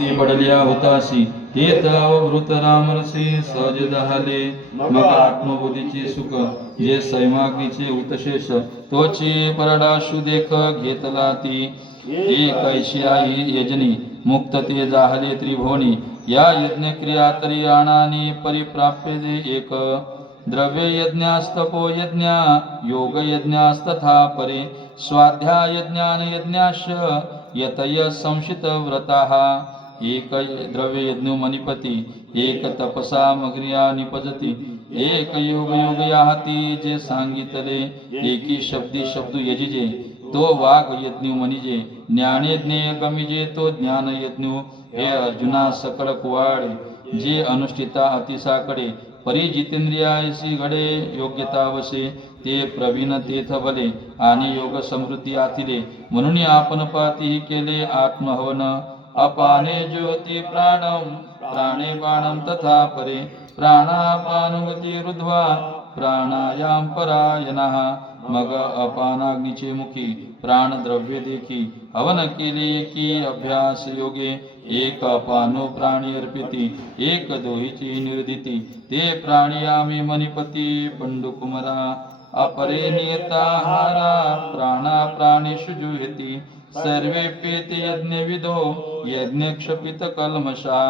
ती पडल्या होतासी ते अवभृत रामरसी सहज दहाले मग आत्मबुद्धीचे सुख जे सैमाग्नीचे उतशेष तोची परडाशु देख घेतला ती कैशी आई यजनी मुक्त ते जाहले त्रिभुवनी या यज्ञ क्रिया तरी आणानी परिप्राप्य दे एक द्रव्य यज्ञास्तपो यज्ञ योग यज्ञास्तथा परे स्वाध्याय ज्ञान यज्ञाश यतय संशित व्रताः एक द्रव्य यज्ञ मणिपती एक तपसा मग्रिया निपजती एक योग योग याहती जे सांगितले एकी शब्दी शब्द यजिजे तो वाघ यज्ञ मनिजे ज्ञानेज्ञ गमिजे तो ज्ञान यज्ञ हे अर्जुना सकळ कुवाडे जे अनुष्ठिता अतिसाकडे परी जितेंद्रियासी घडे योग्यता वसे ते प्रवीण तेथ भले आणि योग समृद्धी आतिले म्हणून आपण पाती केले आत्महवन अपाने ज्योती प्राणम प्राणे बाणम तथा परे प्राणापानुगती रुद्ध्वा प्राणायाम परायणः मग अपानाग्नीचे मुखी प्राण द्रव्य देखी हवन केले की अभ्यास योगे एक अपानो प्राणी अर्पिती एक दोहीची निर्दिती ते प्राणी आम्ही मणिपती पंडुकुमरा अपरे नियताहारा प्राणा प्राणेषु जुह्यति सर्वे पेते यज्ञ विदो यज्ञ क्षपित कल्मषा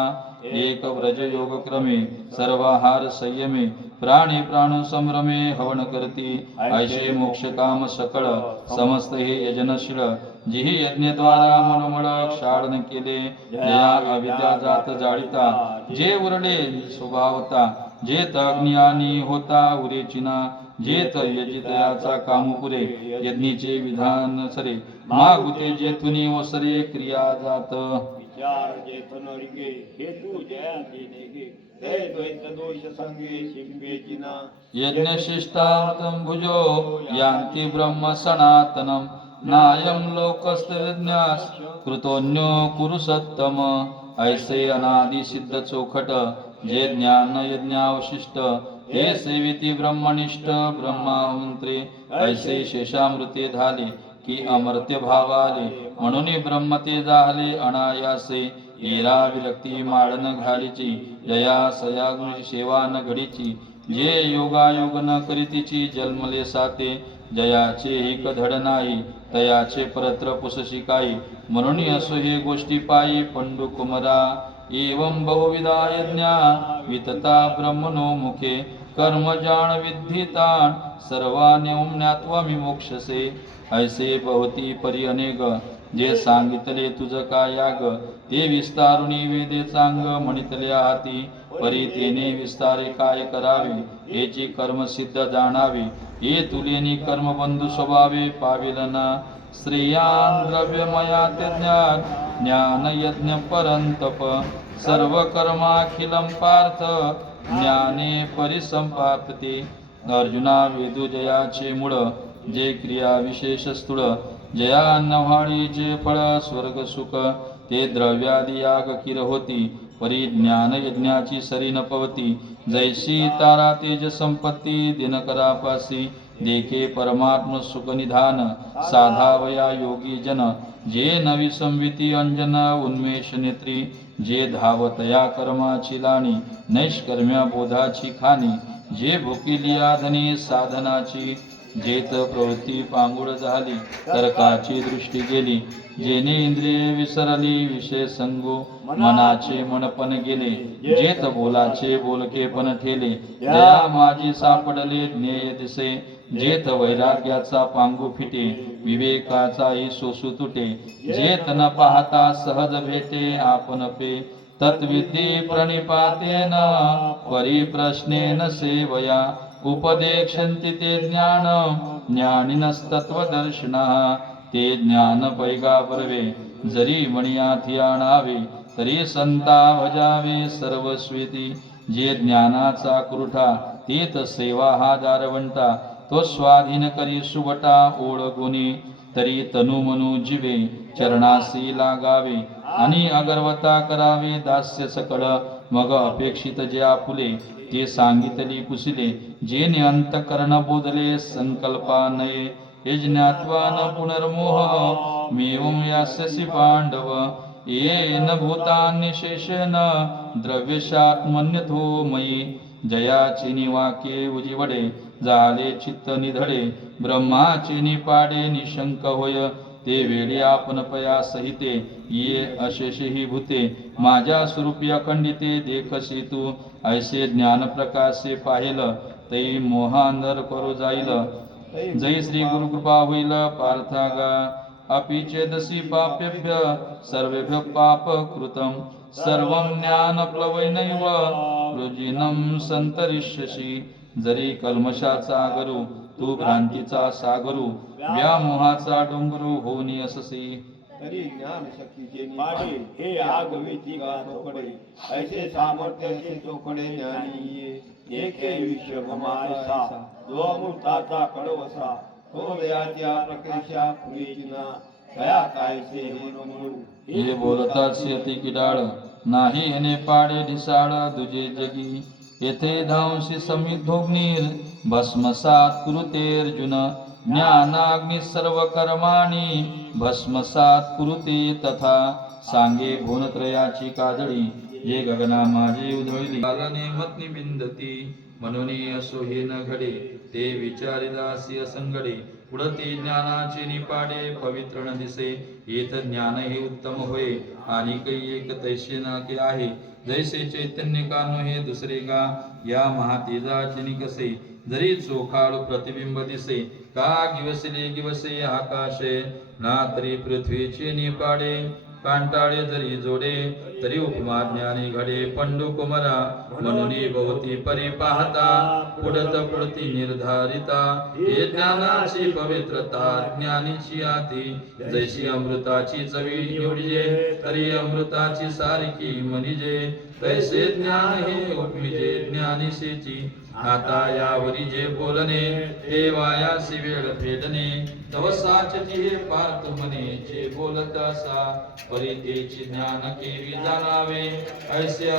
एक व्रज योग क्रमे सर्वाहार संयमे प्राणी प्राणो संभ्रमे हवन करती ऐशे मोक्ष काम सकळ समस्त हे यजनशील जिही यज्ञद्वारा मनोमळ क्षाळन केले जया अविद्या जात जाळिता जे उरले स्वभावता जे अग्नियानी होता उरेचिना जे यजितयाचा कामुपुरे यज्ञीचे विधान सरे मागुते जेथुनी ओसरे क्रिया जात विचार जेथन रिगे हेतु जयाती नेगे ते द्वैत दोष संगे शिंबेचिना यज्ञशिष्टामृतं भुजो यान्ति ब्रह्म सनातनम नायं लोकस्तविज्ञास कृतोन्यो कुरु सत्तम ऐसे अनादि सिद्ध चोखट जे ज्ञान यज्ञावशिष्ट हे सेविती ब्रह्मनिष्ठ ब्रह्मामंत्रे ऐसे शेषामृते झाले की अमर्त्य भावाले म्हणून ब्रह्म ते जाहले अनायासे येरा विरक्ती माळन घालीची जया सयाग्नी सेवा न घडीची जे योगायोग न करीतीची जन्मले साते जयाचे एक धड नाही तयाचे परत्र पुसशी काही म्हणून असो हे गोष्टी पायी पंडुकुमरा एवं बहुविधा यज्ञा वितता ब्रह्मणो मुखे कर्म जाण विद्धितान सर्वान्यं ज्ञात्वा विमोक्षसे ऐसे भवती परी अनेक जे सांगितले तुझ काय याग ते विस्तारुनी वेदे चांग म्हणितले हाती परी तेने विस्तारे काय करावे हेची कर्म सिद्ध जाणावे हे तुलेनी कर्मबंधू स्वभावे पाविलना श्रेयान द्रव्यमया ते ज्ञान ज्ञान यज्ञ परंतप सर्व कर्माखिलं पार्थ ज्ञाने परिसंपाप्ते अर्जुना वेदू जयाचे मूळ जे क्रिया विशेष स्थूळ जया नव्हाळी जे फळ स्वर्ग सुख ते द्रव्यादी याग किर होती परी ज्ञान यज्ञाची सरी न पवती जैसी तारा तेज संपत्ती दिनकरापासी देखे परमात्म सुख निधान साधावया योगी जन जे नवी संविती अंजन उन्मेष नेत्री जे धावतया कर्माची लाणी नैष्कर्म्या बोधाची खाणी जे भुकिली आधनी साधनाची जेत प्रवृत्ती पांगुळ झाली तर्काची दृष्टी गेली जेने इंद्रिये विसरली विषय संगो मनाचे मनपण गेले जेत बोलाचे बोलके पण ठेले जया माझी सापडले ज्ञेय दिसे जेत वैराग्याचा पांगू फिटे विवेकाचाही सोसू तुटे जेत न पाहता सहज भेटे आपण पे तत्विद्ये प्रणिपातेन परिप्रश्नेन सेवया उपदेक्षन्ति ते ज्ञान ज्ञानिनस्तत्वदर्शिनः ते ज्ञान पैगा बर्वे जरी मणियाथी आणावे तरी संता भजावे सर्वस्वीती जे ज्ञानाचा कुरुठा तेत सेवा हा दारवंटा तो स्वाधीन करी सुबटा ओळ गुणी तरी तनु मनु जीवे चरणासी लागावे आणि अगर्वता करावे दास्य सकळ मग अपेक्षित जे आपुले ते सांगितले कुसिले जेने अंतकरण बोधले संकल्पा नये हे ज्ञात्वा न पुनर्मोह मेवं यास्यसि पांडव येन भूतान्यशेषेण द्रव्यशात्मन्यथो मयी जयाची निवाक्ये उजिवडे झाले चित्त निधडे ब्रह्माचे निपाडे निशंक होय ते वेळी आपण पया सहिते ये अशेष ही भूते माझ्या स्वरूपी अखंडिते देखसी तू ऐसे ज्ञान प्रकाशे पाहिल तै मोहांधर करू जाईल जय श्री गुरु कृपा होईल पार्थागा अपि चेदसि पापेभ्य सर्वेभ्य पाप कृतं सर्वं ज्ञानप्लवैनैव वृजिनं संतरिष्यसि जरी कल्मषाचा गरू तू भ्रांतीचा सागरू व्यामोहाचा डोंगरू होऊन अससी तरी ज्ञान शक्तीचे पाडे हे आगवीती का चोखडे ऐसे सामर्थ्याचे चोखडे ज्ञानी एके विश्वभमायसा जो अमृताचा कडवसा तो दयाच्या प्रकेशा पुरीचिना दया कायसे म्हणून हे बोलताच अति किडाळ नाही हेने पाडे ढिसाळ दुजे जगी येथे धावशी समिद्धोग्नीर भस्मसात कुरुते अर्जुन ज्ञानाग्नि सर्व कर्माणि भस्मसात कुरुते तथा सांगे भुवनत्रयाची काजळी जे गगना माझे उधळली कालाने मत्नी बिंदती म्हणून असो हे न घडे ते विचारिदासी असंगडे उडते ज्ञानाचे निपाडे पवित्र न दिसे येत ज्ञान हे उत्तम होय आणि काही एक तैसे नाके आहे जैसे चैतन्य कानो हे दुसरे का या महातेजाचे निकसे जरी चोखाळ प्रतिबिंब दिसे का गिवसे आकाशे ना तरी पृथ्वीचे निपाडे कांटाळे जरी जोडे तरी उपमा ज्ञानी घडे पंडू कुमरा म्हणून भोवती परी पाहता पुढत पुढती निर्धारिता हे ज्ञानाची पवित्रता ज्ञानीची आती जैशी अमृताची चवी निवडिजे तरी अमृताची सारखी म्हणिजे तैसे ज्ञान हे उपमिजे ज्ञानीसेची आता यावरी जे बोलणे ते वायासी वेळ फेडणे तवसाची हे पार्थ म्हणे जे बोलत असा परी तेची ज्ञान केवी जाणावे ऐसे